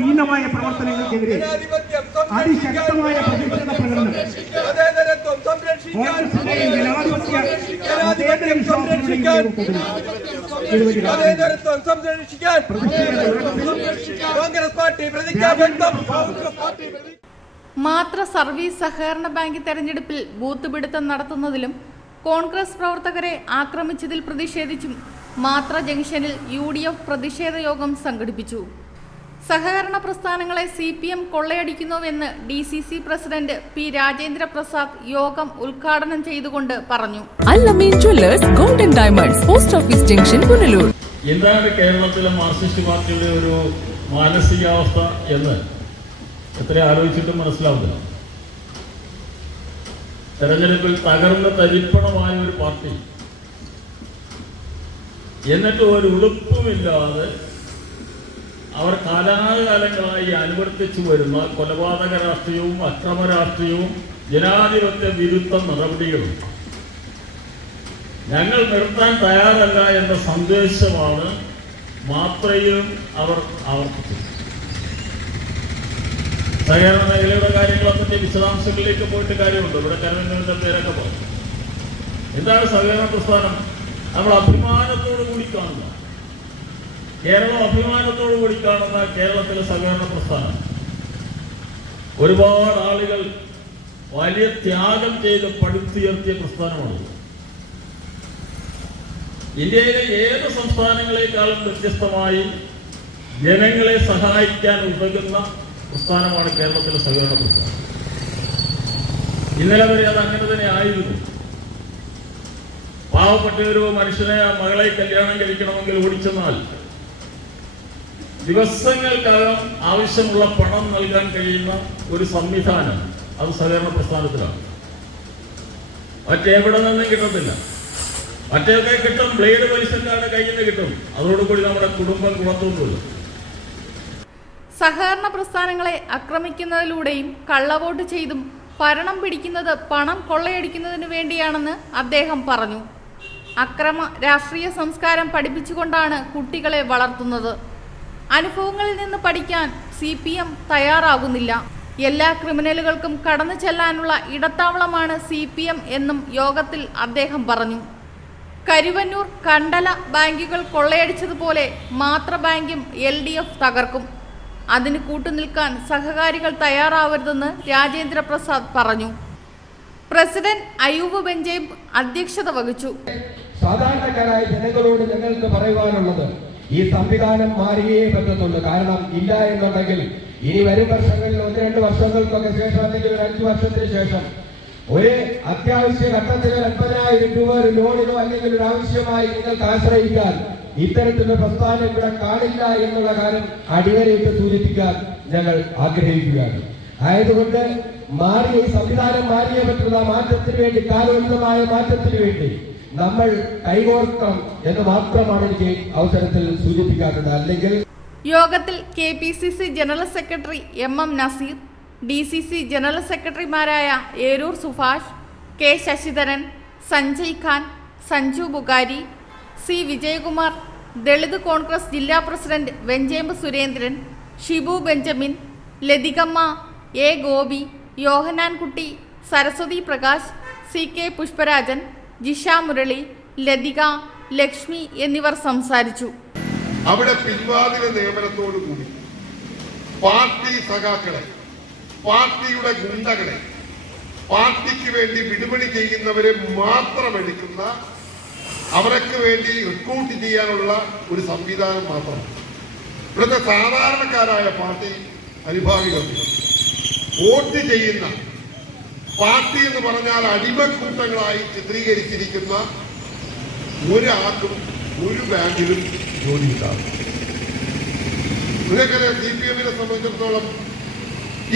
ഹീനമായ പ്രവർത്തനങ്ങൾക്കെതിരെ അതിശക്തമായ പ്രതിഷേധ പ്രകടനം കോൺഗ്രസിന്റെയും ജനാധിപത്യ മതേതര വിശ്വാസങ്ങളുടെയും കോൺഗ്രസ് പാർട്ടി പ്രതിജ്ഞാബദ്ധം മാത്ര സർവീസ് സഹകരണ ബാങ്ക് തെരഞ്ഞെടുപ്പിൽ ബൂത്ത് പിടുത്തം നടത്തുന്നതിലും കോൺഗ്രസ് പ്രവർത്തകരെ ആക്രമിച്ചതിൽ പ്രതിഷേധിച്ചും മാത്ര ജംഗ്ഷനിൽ യു ഡി എഫ് പ്രതിഷേധ യോഗം സംഘടിപ്പിച്ചു. സഹകരണ പ്രസ്ഥാനങ്ങളെ C P M കൊള്ളയടിക്കുന്നുവെന്ന് D C C president P Rajendra Prasad യോഗം ഉദ്ഘാടനം ചെയ്തുകൊണ്ട് പറഞ്ഞു. Golden diamonds post office junction Punalur. എന്താണ് കേരളത്തിലെ മാർക്സിസ്റ്റ് പാർട്ടിയുടെ ഒരു മാനസികാവസ്ഥ എന്ന് എത്ര ആലോചിച്ചിട്ടും മനസ്സിലാവുന്നില്ല. തെരഞ്ഞെടുപ്പിൽ തകർന്ന് തരിപ്പണമായ ഒരു പാർട്ടി. എന്നിട്ട് ഒരു ഉളുപ്പുമില്ലാതെ അവർ കാലാകാലങ്ങളായി അനുവർത്തിച്ചു വരുന്ന കൊലപാതക രാഷ്ട്രീയവും അക്രമ രാഷ്ട്രീയവും ജനാധിപത്യ വിരുദ്ധ നടപടികളും. ഞങ്ങൾ നിർത്താൻ തയ്യാറല്ല എന്ന സന്ദേശമാണ് മാത്രയും അവർ ആവർത്തിച്ചത്. സഹകരണ മേഖലയുടെ കാര്യങ്ങളൊക്കെ വിശദാംശങ്ങളിലേക്ക് പോയിട്ട് കാര്യമുണ്ട്. ഇവിടെ കരണങ്ങളുടെ പേരൊക്കെ പറഞ്ഞു. എന്താണ് സഹകരണ പ്രസ്ഥാനം? നമ്മൾ അഭിമാനത്തോടു കൂടി കാണുന്ന കേരളം അഭിമാനത്തോടു കൂടി കാണുന്ന കേരളത്തിലെ സഹകരണ പ്രസ്ഥാനം. ഒരുപാട് ആളുകൾ വലിയ ത്യാഗം ചെയ്ത് പടുത്തുയർത്തിയ പ്രസ്ഥാനമാണ് ഇന്ത്യയിലെ ഏത് സംസ്ഥാനങ്ങളെക്കാളും വ്യത്യസ്തമായി ജനങ്ങളെ സഹായിക്കാൻ ഉതകുന്ന പ്രസ്ഥാനമാണ് കേരളത്തിലെ സഹകരണ പ്രസ്ഥാനം. ഇന്നലെ വരെ അത് അങ്ങനെ തന്നെ ആയിരുന്നു. പാവപ്പെട്ട ഒരു മനുഷ്യനെ മകളെ കല്യാണം കഴിക്കണമെങ്കിൽ ഓടിച്ചെന്നാൽ ദിവസങ്ങൾക്കകം ആവശ്യമുള്ള പണം നൽകാൻ കഴിയുന്ന ഒരു സംവിധാനം അത് സഹകരണ പ്രസ്ഥാനത്തിലാണ്. മറ്റെവിടെ നിന്നും കിട്ടത്തില്ല. മറ്റേതൊക്കെ കിട്ടും ബ്ലേഡ് പൈസക്കാരുടെ കയ്യിൽ നിന്ന് കിട്ടും. അതോടുകൂടി നമ്മുടെ കുടുംബം കുളത്തൊന്നുമില്ല സഹകരണ പ്രസ്ഥാനങ്ങളെ ആക്രമിക്കുന്നതിലൂടെയും കള്ളവോട്ട് ചെയ്തും ഭരണം പിടിക്കുന്നത് പണം കൊള്ളയടിക്കുന്നതിനു വേണ്ടിയാണെന്ന് അദ്ദേഹം പറഞ്ഞു. അക്രമ രാഷ്ട്രീയ സംസ്കാരം പഠിപ്പിച്ചുകൊണ്ടാണ് കുട്ടികളെ വളർത്തുന്നത്. അനുഭവങ്ങളിൽ നിന്ന് പഠിക്കാൻ സി പി എം തയ്യാറാകുന്നില്ല. എല്ലാ ക്രിമിനലുകൾക്കും കടന്നു ചെല്ലാനുള്ള ഇടത്താവളമാണ് സി പി എം എന്നും യോഗത്തിൽ അദ്ദേഹം പറഞ്ഞു. കരുവന്നൂർ കണ്ടല ബാങ്കുകൾ കൊള്ളയടിച്ചതുപോലെ മാത്ര ബാങ്കും എൽ ഡി എഫ് തകർക്കും. അതിന് കൂട്ടുനിൽക്കാൻ സഹകാരികൾ തയ്യാറാവരുതെന്ന് രാജേന്ദ്രപ്രസാദ് പറഞ്ഞു. പ്രസിഡന്റ് അയൂബ് ബെഞ്ചേബ് അധ്യക്ഷത വഹിച്ചു. സാധാരണക്കാരായ ജനങ്ങളോട് ഞങ്ങൾക്ക് പറയുവാനുള്ളത് ഈ സംവിധാനം മാറിയേ പറ്റത്തുള്ളൂ. കാരണം ഇല്ല എന്നുണ്ടെങ്കിൽ ഇനി വരും വർഷങ്ങളിൽ ഒന്ന് രണ്ട് വർഷങ്ങൾക്കൊക്കെ ശേഷം അല്ലെങ്കിൽ ഒരു അഞ്ചു വർഷത്തിന് ശേഷം ഒരു അത്യാവശ്യ ഘട്ടത്തിൽ അൻപതിനായിരം രൂപ ഒരു ലോണിനോ അല്ലെങ്കിൽ ഒരു ആവശ്യമായി നിങ്ങൾക്ക് ആശ്രയിക്കാൻ ഇത്തരത്തിലുള്ള പ്രസ്ഥാനം ഇവിടെ കാണില്ല എന്നുള്ള കാര്യം അടിവരയിട്ട് സൂചിപ്പിക്കാൻ ഞങ്ങൾ ആഗ്രഹിക്കുകയാണ്. ആയതുകൊണ്ട് മാറിയ സംവിധാനം മാറിയേ പറ്റുന്ന മാറ്റത്തിന് വേണ്ടി കാലോചിതമായ മാറ്റത്തിന് വേണ്ടി നമ്മൾ കൈകോർക്കണം എന്ന് മാത്രമാണ് എനിക്ക് അവസരത്തിൽ സൂചിപ്പിക്കാറുണ്ട് അല്ലെങ്കിൽ യോഗത്തിൽ K P C C general secretary M M Naseer D C C general സെക്രട്ടറിമാരായ ഏരൂർ സുഭാഷ് കെ ശശിധരൻ സഞ്ജയ് ഖാൻ സഞ്ജു ബുഗാരി സി വിജയകുമാർ ദളിത് കോൺഗ്രസ് ജില്ലാ president Venchembu Surendran Shibu Benjamin Lathikamma A Gopi Yohannankutty Saraswathi Prakash C K Pushparajan Jisha Murali Lathika Lakshmi എന്നിവർ സംസാരിച്ചു. അവിടെ പിൻവാതില നിയമനത്തോടു കൂടി party സഖാക്കളെ പാർട്ടിയുടെ ഗുണ്ടകളെ പാർട്ടിക്ക് വേണ്ടി വിടുപണി ചെയ്യുന്നവരെ മാത്രം എടുക്കുന്ന അവർക്ക് വേണ്ടി റിക്രൂട്ട് ചെയ്യാനുള്ള ഒരു സംവിധാനം മാത്രം. ഇവിടുത്തെ സാധാരണക്കാരായ പാർട്ടി അനുഭാവികൾ വോട്ട് ചെയ്യുന്ന പാർട്ടി എന്ന് പറഞ്ഞാൽ അടിമക്കൂട്ടങ്ങളായി ചിത്രീകരിച്ചിരിക്കുന്ന ഒരാൾക്കും ഒരു ബാങ്കിലും ജോലി ഉണ്ടാകും സി പി എമ്മിനെ സംബന്ധിച്ചിടത്തോളം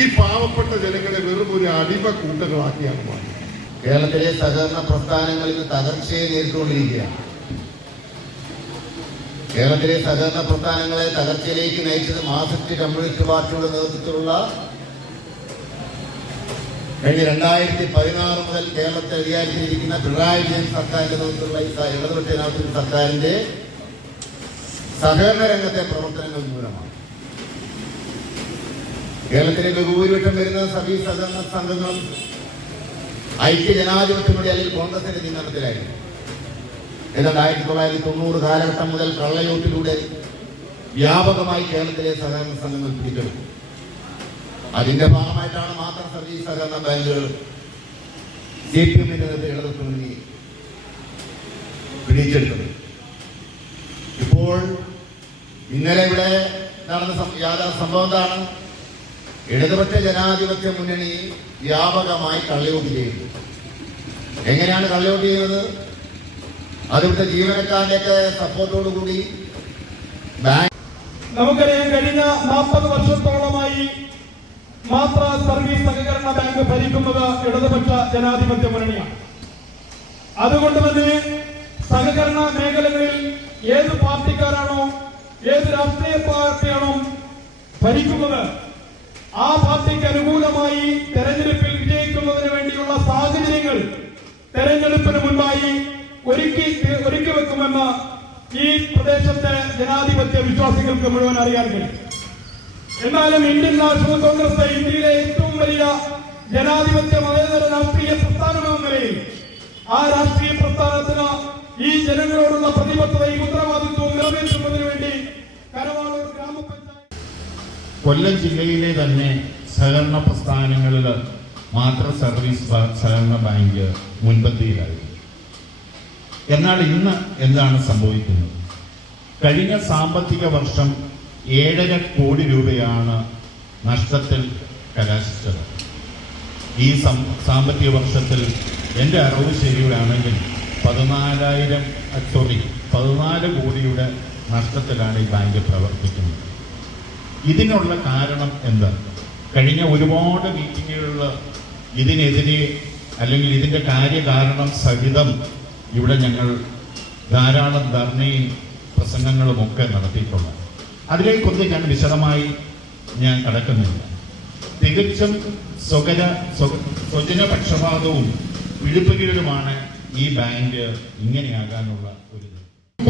ഈ പാവപ്പെട്ട ജനങ്ങളെ വെറും ഒരു അടിമ കൂട്ടങ്ങളാക്കിയാണ് മാറി കേരളത്തിലെ സഹകരണ പ്രസ്ഥാനങ്ങളിൽ തകർച്ചയെ നേരിട്ടുകൊണ്ടിരിക്കുകയാണ്. കേരളത്തിലെ സഹകരണ പ്രസ്ഥാനങ്ങളെ തകർച്ചയിലേക്ക് നയിച്ചത് മാർക്സിസ്റ്റ് കമ്മ്യൂണിസ്റ്റ് പാർട്ടിയുടെ നേതൃത്വത്തിലുള്ള കഴിഞ്ഞ രണ്ടായിരത്തി പതിനാറ് മുതൽ കേരളത്തെ അധികാരത്തിലിരിക്കുന്ന പിണറായി വിജയൻ സർക്കാരിന്റെ നേതൃത്വത്തിലുള്ള ഇടതുപക്ഷ ജനാധിപത്യ സർക്കാരിന്റെ സഹകരണ രംഗത്തെ പ്രവർത്തനങ്ങൾ മൂലമാണ്. കേരളത്തിലെ ബഹുഭൂരിപക്ഷം വരുന്ന സർവീസ് സഹകരണ സംഘങ്ങളും ഐക്യ ജനാധിപത്യമുടെ അല്ലെങ്കിൽ കോൺഗ്രസിന്റെ നിയന്ത്രണത്തിലായിരുന്നു എന്നാൽ ആയിരത്തി തൊള്ളായിരത്തി തൊണ്ണൂറ് കാലഘട്ടം മുതൽ കള്ളയോട്ടിലൂടെ വ്യാപകമായി കേരളത്തിലെ സഹകരണ സംഘങ്ങൾ പിടിച്ചെടുത്തു. അതിന്റെ ഭാഗമായിട്ടാണ് മാത്രം സർവീസ് സഹകരണ ബാങ്കുകൾ സി പി എമ്മിന്റെ പിടിച്ചെടുത്തത്. ഇപ്പോൾ ഇന്നലെ ഇവിടെ നടന്ന യാതൊരു സംഭവം എന്താണ്? ഇടതുപക്ഷ ജനാധിപത്യ മുന്നണി വ്യാപകമായി കള്ളയോട്ട് ചെയ്യുന്നു. എങ്ങനെയാണ് കള്ളയോട്ട് ചെയ്യുന്നത്? അതിവിടുത്തെ ജീവനക്കാരുടെയൊക്കെ സപ്പോർട്ടോടുകൂടി ബാങ്ക് നമുക്കറിയാം കഴിഞ്ഞ നാൽപ്പത് വർഷത്തോളമായി മാത്ര സർവീസ് സഹകരണ ബാങ്ക് ഭരിക്കുന്നത് ഇടതുപക്ഷ ജനാധിപത്യ മുന്നണിയാണ്. അതുകൊണ്ട് തന്നെ സഹകരണ മേഖലകളിൽ ഏത് പാർട്ടിക്കാരാണോ ഏത് രാഷ്ട്രീയ പാർട്ടിയാണോ ഭരിക്കുന്നത് ആ പാർട്ടിക്ക് അനുകൂലമായി തെരഞ്ഞെടുപ്പിൽ വിജയിക്കുന്നതിന് വേണ്ടിയുള്ള സാഹചര്യങ്ങൾ തെരഞ്ഞെടുപ്പിന് മുൻപായി ഒരുക്കി ഒരുക്കി വെക്കുമെന്ന് ഈ പ്രദേശത്തെ ജനാധിപത്യ വിശ്വാസികൾക്ക് മുഴുവൻ അറിയാൻ കഴിയും. എന്നാലും ഇന്ത്യൻ നാഷണൽ കോൺഗ്രസ് ഇന്ത്യയിലെ ഏറ്റവും വലിയ ജനാധിപത്യ മതേതര രാഷ്ട്രീയ പ്രസ്ഥാനമെന്ന നിലയിൽ ആ രാഷ്ട്രീയ പ്രസ്ഥാനത്തിന് ഈ ജനങ്ങളോടുള്ള പ്രതിബദ്ധതയും ഉത്തരവാദിത്വവും നിറവേറ്റുന്നതിന് വേണ്ടി കരവാളൂർ ഗ്രാമപഞ്ചായത്ത് കൊല്ലം ജില്ലയിലെ തന്നെ സഹകരണ പ്രസ്ഥാനങ്ങളിൽ മാത്ര സർവീസ് സഹകരണ ബാങ്ക് മുൻപന്തിയിലായിരുന്നു എന്നാൽ ഇന്ന് എന്താണ് സംഭവിക്കുന്നത്? കഴിഞ്ഞ സാമ്പത്തിക വർഷം ഏഴര കോടി രൂപയാണ് നഷ്ടത്തിൽ കലാശിച്ചത്. ഈ സാമ്പത്തിക വർഷത്തിൽ എന്റെ അറിവ് ശരിയാണെങ്കിൽ പതിനാലായിരം സോറി പതിനാല് കോടിയുടെ നഷ്ടത്തിലാണ് ഈ ബാങ്ക് പ്രവർത്തിക്കുന്നത്. ഇതിനുള്ള കാരണം എന്താ? കഴിഞ്ഞ ഒരുപാട് മീറ്റിങ്ങുകളിൽ ഇതിനെതിരെ അല്ലെങ്കിൽ ഇതിന്റെ കാര്യകാരണം സഹിതം ഇവിടെ ഞങ്ങൾ ധാരാളം ധർണയും പ്രസംഗങ്ങളുമൊക്കെ നടത്തിയിട്ടുള്ളത് അതിലേക്കൊന്നും ഞാൻ വിശദമായി ഞാൻ കടക്കുന്നില്ല. തികച്ചും സ്വകര സ്വജന സ്വജനപക്ഷപാതവും പിഴുപ്പുകീഴുമാണ് ഈ ബാങ്ക് ഇങ്ങനെയാകാനുള്ള ഒരു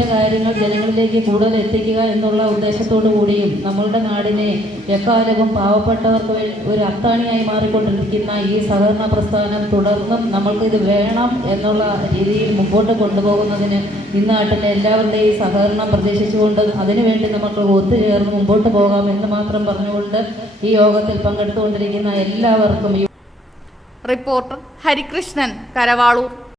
കാര്യങ്ങൾ ജനങ്ങളിലേക്ക് കൂടുതൽ എത്തിക്കുക എന്നുള്ള ഉദ്ദേശത്തോടു കൂടിയും നമ്മളുടെ നാടിനെ എക്കാലവും പാവപ്പെട്ടവർക്ക് ഒരു അത്താണിയായി മാറിക്കൊണ്ടിരിക്കുന്ന ഈ സഹകരണ പ്രസ്ഥാനം തുടർന്നും നമ്മൾക്ക് ഇത് വേണം എന്നുള്ള രീതിയിൽ മുമ്പോട്ട് കൊണ്ടുപോകുന്നതിന് ഈ നാട്ടിലെ എല്ലാവരുടെയും സഹകരണം പ്രതീക്ഷിച്ചുകൊണ്ട് അതിനുവേണ്ടി നമുക്ക് ഒത്തുചേർന്ന് മുമ്പോട്ട് പോകാം എന്ന് മാത്രം പറഞ്ഞുകൊണ്ട് ഈ യോഗത്തിൽ പങ്കെടുത്തുകൊണ്ടിരിക്കുന്ന എല്ലാവർക്കും റിപ്പോർട്ടർ ഹരികൃഷ്ണൻ കരവാളൂർ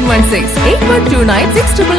916 8129 6